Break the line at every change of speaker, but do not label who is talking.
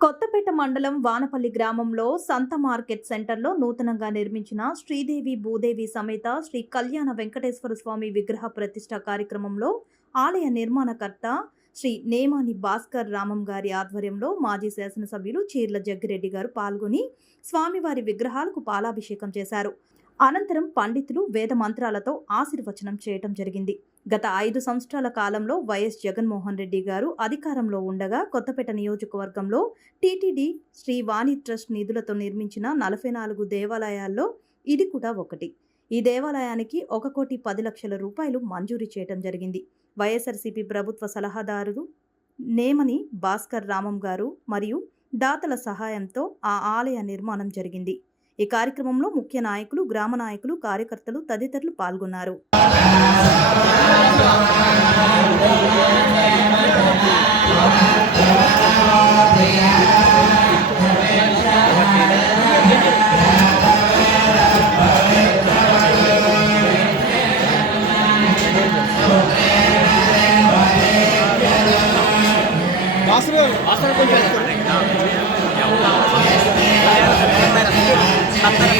కొత్తపేట మండలం వానపల్లి గ్రామంలో సంత మార్కెట్ సెంటర్లో నూతనంగా నిర్మించిన శ్రీదేవి భూదేవి సమేత శ్రీ కళ్యాణ వెంకటేశ్వర స్వామి విగ్రహ ప్రతిష్ట కార్యక్రమంలో ఆలయ నిర్మాణకర్త శ్రీ నేమాని భాస్కర్ రామం గారి ఆధ్వర్యంలో మాజీ శాసనసభ్యులు చీర్ల జగ్గిరెడ్డి గారు పాల్గొని స్వామివారి విగ్రహాలకు పాలాభిషేకం చేశారు. అనంతరం పండితులు వేద మంత్రాలతో ఆశీర్వచనం చేయటం జరిగింది. గత ఐదు సంవత్సరాల కాలంలో వైఎస్ జగన్మోహన్ రెడ్డి గారు అధికారంలో ఉండగా కొత్తపేట నియోజకవర్గంలో టీటీడీ శ్రీ వాణి ట్రస్ట్ నిధులతో నిర్మించిన నలభై నాలుగు దేవాలయాల్లో ఇది కూడా ఒకటి. ఈ దేవాలయానికి ఒక కోటి పది లక్షల రూపాయలు మంజూరు చేయటం జరిగింది. వైఎస్ఆర్సీపీ ప్రభుత్వ సలహాదారుడు నేమని భాస్కర్ రామం గారు మరియు దాతల సహాయంతో ఆ ఆలయ నిర్మాణం జరిగింది. ఈ కార్యక్రమంలో ముఖ్య నాయకులు గ్రామ నాయకులు కార్యకర్తలు తదితరులు పాల్గొన్నారు. అసలు కొంచెం আপনারা